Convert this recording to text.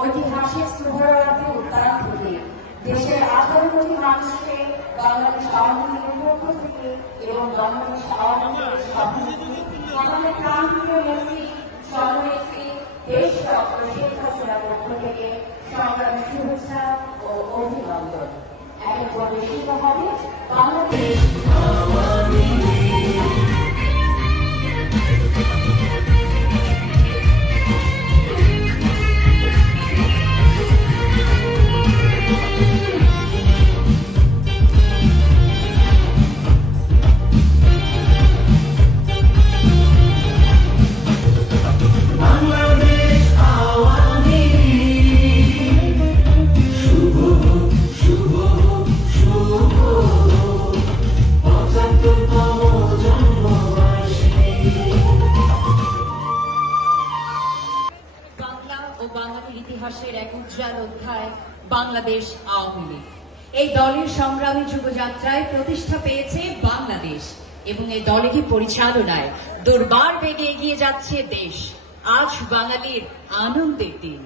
ঐতিহাসিক সুহরাওয়ার্দী উত্তরা থেকে দেশের 18 কোটি মানুষকে বাংলাদেশ আওয়ামী লীগের পক্ষ থেকে এবং বাংলাদেশ আওয়ামী লীগের সভাপতি আমাদের প্রাণপ্রিয় নেত্রী জননেত্রী দেশরত্ন শেখ হাসিনার পক্ষ থেকে সংগ্রামী শুভেচ্ছা ও অভিনন্দন। এখন প্রদর্শিত হবে বাংলাদেশ বাঙালির ইতিহাসের এক উজ্জ্বল অধ্যায় বাংলাদেশ আওয়ামী লীগ। এই দলের সংগ্রামী যুগযাত্রায় প্রতিষ্ঠা পেয়েছে বাংলাদেশ এবং এই দলেরই পরিচালনায় দুর্বার বেগে এগিয়ে যাচ্ছে দেশ। আজ বাঙালির আনন্দের দিন।